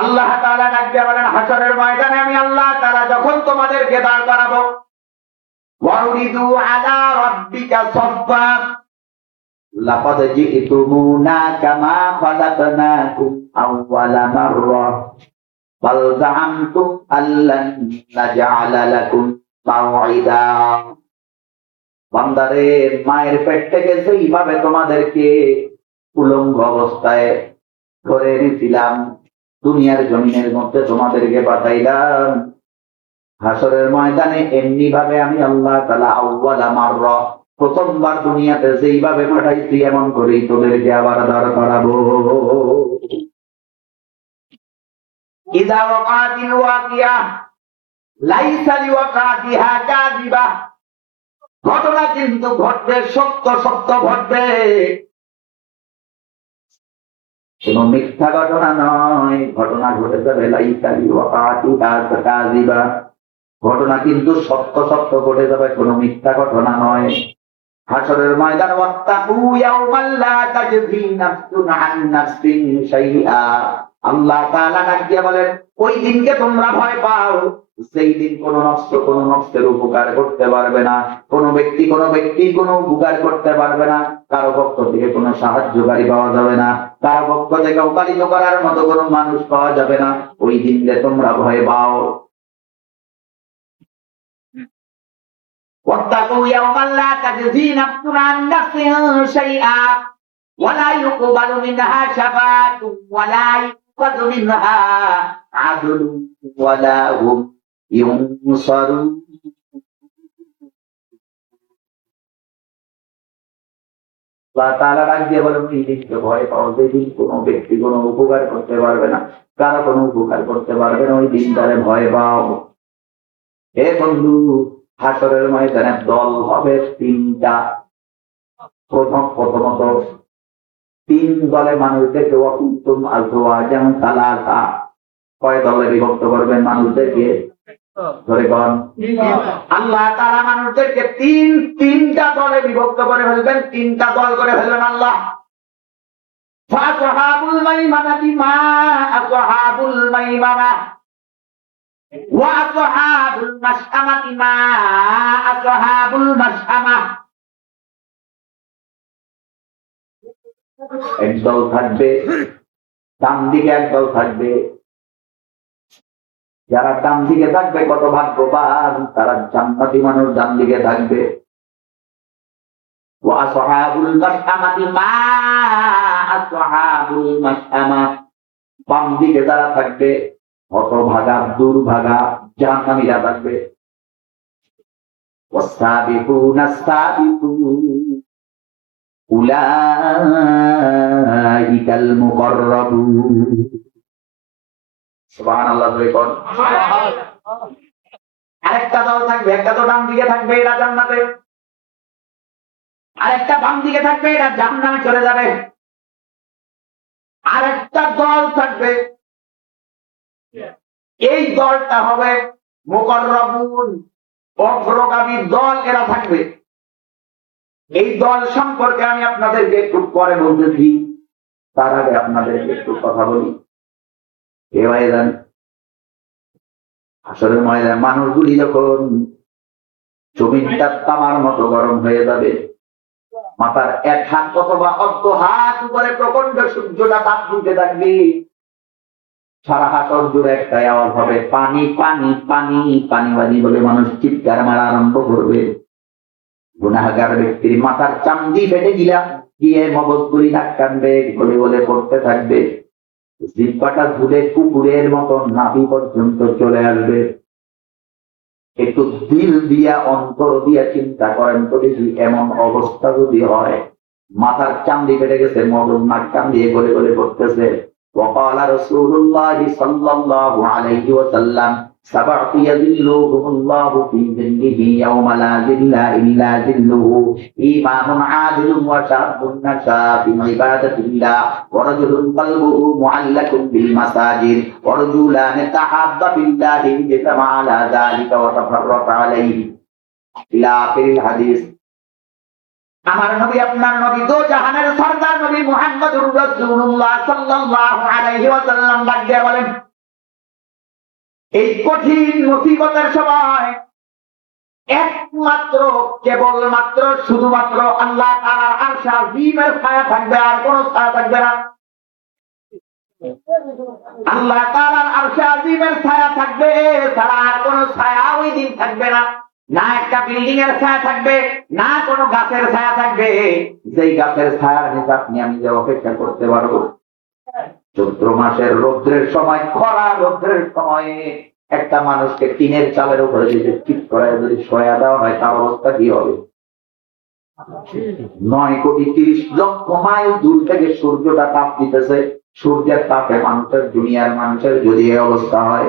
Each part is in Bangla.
আল্লাহ তাআলা ডাক দিয়ে বলেন, হাসরের ময়দানে আমি আল্লাহ তাআলা যখন তোমাদেরকে দাঁড় করাবো, ওয়াউরিদু আলা রাব্বিকা সাফফা লাকাদ জি'তুমুনা কামা খালাকনাকুম আউওয়ালা মাররা বাল যাআমতুম আল্লান নাজআলা লাকুম মাওঈদা। বান্দারে, মায়ের পেট থেকে যেইভাবে তোমাদেরকে উলঙ্গ অবস্থায় ধরে এনেছিলাম, দুনিয়ার জমিনের মধ্যে তোমাদেরকে পাঠাইলাম, হাসরের ময়দানে এমনি ভাবে আমি আল্লাহ তাআলা আউওয়ালা মাররা, প্রথমবার দুনিয়াতে যেইভাবে পাঠাইছি এমন করেই তোদেরকে আবার দাঁড় করাবো। ইযা ওয়াকাতিল ওয়াকিয়া লাইসা লিওয়াকাতিহা কাযিবা, ঘটনা কিন্তু ঘটবে, সত্য সত্য ঘটবে, কোন মিথ্যা ঘটনা নয়। ঘটনা ঘটে যাবে, লাইসা লিওয়াকাতিহা কাযিবা, ঘটনা কিন্তু সত্য সত্য ঘটে যাবে, কোন মিথ্যা ঘটনা নয়। হাসরের ময়দান, ওয়াত্তাকু ইয়াওমাল লা তাজজি নাফসুন আন নাফসিন শাইআ, আল্লাহ তাআলা ডাক দিয়ে বলেন, ওই দিনকে তোমরা ভয় পাও, সেই দিন কোন নফসের উপকার করতে পারবে না, কোন ব্যক্তি কোনো উপকার করতে পারবে না, কারো পক্ষ থেকে কোনো সাহায্যকারী পাওয়া যাবে না, কারো পক্ষ থেকে উপকারিত করার মতো কোনো মানুষ পাওয়া যাবে না। ওই দিনকে তোমরা ভয় পাও। واتقوا يوما لا تجزي نفس عن نفس شيئا ولا يقبل منها شفاعة ولا يؤخذ منها عدل ولا هم ينصرون। আল্লাহ তাআলা ডাক দিয়ে বলেন, এই দিনকে ভয় পাও, যেদিন কোনো ব্যক্তি কোনো উপকার করতে পারবে না, কারো কোনো উপকার করতে পারবে না, ওই দিনটারে ভয় পাও। হে বন্ধু, হাসরের ময়দানে দল হবে তিনটা। প্রথমত তিন দলে মানুষদেরকে ওয়াকুনতুম আজওয়াজান সালাসা, কয় দলে বিভক্ত করবেন মানুষদেরকে? ধরে কোন আল্লাহ তাআলা মানুষদেরকে তিনটা দলে বিভক্ত করে ফেলবেন, তিনটা দল করে ফেলবেন আল্লাহ। ফাসহাবুল মাইমানাতি মা আসহাবুল মাইমানা ওয়া আসহাবুল মাশআমাতি মা আসহাবুল মাশআমা। একদল থাকবে ডান দিকে, একদল থাকবে। যারা ডান দিকে থাকবে কত ভাগ্যবান, তারা জান্নাতি মানুষ ডান দিকে থাকবে। ওয়া আসহাবুল মাশআমাতি মা আসহাবুল মাশআমা, বাম দিকে যারা থাকবে হতভাগা দুর্ভাগা জাহান্নামীরা থাকবে। ওয়াসাবিকুনাস সাবিকুন উলাইকাল মুকাররাবুন। সুবহানাল্লাহ। আরেকটা দল থাকবে, একটা তো ডান দিকে থাকবে, এরা জান্নাতে, আরেকটা বাম দিকে থাকবে, এরা জাহান্নামে চলে যাবে। আরেকটা দল থাকবে, এই দলটা হবে মুকাররাবুন, অগ্রগামী দল, এরা থাকবে। এই দল সম্পর্কে আমি আপনাদেরকে একটু পরে বলতেছি, তার আগে আপনাদেরকে একটু কথা বলি। আসলে মানুষগুলি যখন জমিনটা তামার মতো গরম হয়ে যাবে, মাথার এক হাত অথবা অর্ধ হাত উপরে প্রচন্ড সূর্যটা তাপ দিতে থাকবে, সারা হাতর জুড়ে একটাই আওয়াজ হবে, পানি পানি পানি পানি পানি বলে মানুষ চিৎকার মারা আরম্ভ করবে। গুনাহগার ব্যক্তির মাথার চামড়ি ফেটে গিয়ে মগজগুলি নাক কানবে, গলে গলে পড়তে থাকবে, জিহ্বাটা ধুলে কুকুরের মতো নাভি পর্যন্ত চলে আসবে। একটু দিল দিয়া অন্তর দিয়া চিন্তা করেন তো দেখি, এমন অবস্থা যদি হয়, মাথার চামড়ি ফেটে গেছে, মগজ নাক কান দিয়ে গলে গলে পড়তেছে। وقال رسول الله صلى الله عليه وسلم سبعة يظلهم الله في ظله يوم لا ظل إلا ظله إمام عادل وشاب نشأ في عبادة الله ورجل قلبه معلق بالمساجد ورجلان تحابا في الله اجتمعا على ذلك وتفرقا عليه إلى آخر الحديث। আমার নবী, আপনার নবী, দো জাহানের সরদার নবী মুহাম্মদুর রাসূলুল্লাহ সাল্লাল্লাহু আলাইহি ওয়াসাল্লাম ডাক দিয়ে বলেন, এই কঠিন মুসিবতের সময় একমাত্র কেবলমাত্র শুধুমাত্র আল্লাহ তাআলার আরশে আযীমের ছায়া থাকবে, আর কোনো ছায়া থাকবে না। আল্লাহ তাআলার আরশে আযীমের ছায়া থাকবে, তারা আর কোনো ছায়া ওই দিন থাকবে না। না একটা বিল্ডিং এর ছায়া থাকবে, না কোনো গাছের ছায়া থাকবে, যেই গাছের ছায়ার নিচে আপনি আমি যে অপেক্ষা করতে পারবো। চৈত্র মাসের রৌদ্রের সময়, খরা রৌদ্রের সময়ে একটা মানুষকে টিনের চালের উপরে যদি ঠিক করে যদি শোয়া দেওয়া হয়, তার অবস্থা কি হবে? 9,30,00,000 মাইল দূর থেকে সূর্যটা তাপ দিতেছে, সূর্যের তাপে মানুষের, দুনিয়ার মানুষের যদি এই অবস্থা হয়,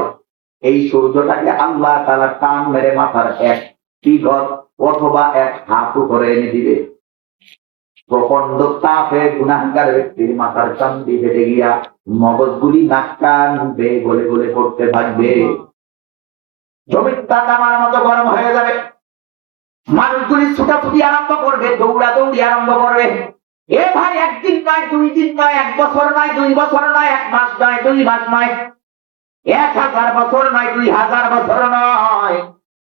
এই সূর্যটাকে আল্লাহ তাআলা টান মেরে মাথার এক পিগর অথবা এক হাত উপরে এনে দিবে। প্রচন্ড তাপে গুনাহগার ব্যক্তির মাথার চান্দি ফেটে গিয়া মগজগুলি নাক কান বেয়ে গলে গলে পড়তে থাকবে। জমিটা তামার মতো গরম হয়ে যাবে, মানুষগুলি ছুটাছুটি আরম্ভ করবে, দৌড়াদৌড়ি আরম্ভ করবে। এ ভাই, একদিন নয়, 2 দিন নয়, 1 বছর নয়, 2 বছর নয়, 1 মাস নয়, 2 মাস নয়, 1000 বছর নয়, 2000 বছর নয়,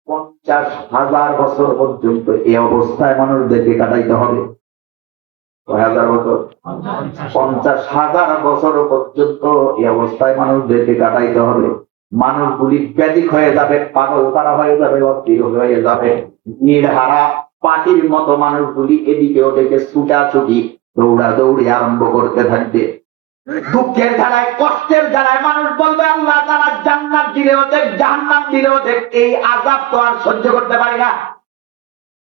50,000 বছর পর্যন্ত এই অবস্থায় মানুষদেরকে কাটাইতে হবে। 1000 বছর, 50,000 বছর পর্যন্ত এই অবস্থায় মানুষদেরকে কাটাইতে হবে। মানুষগুলি ব্যাধিক হয়ে যাবে, পাগল তারা হয়ে যাবে, অস্থির হয়ে যাবে, নির্হারা পাখির মতো মানুষগুলি এদিকে ওদিকে ছুটাছুটি দৌড়াদৌড়ি আরম্ভ করতে থাকবে। দুঃখের জ্বালায়, কষ্টের জ্বালায় মানুষ বলবে, আল্লাহ তাআলা জান্নাত দিলেও দেখ, জাহান্নাম দিলেও দেখ, এই আযাব তো আর সহ্য করতে পারি না।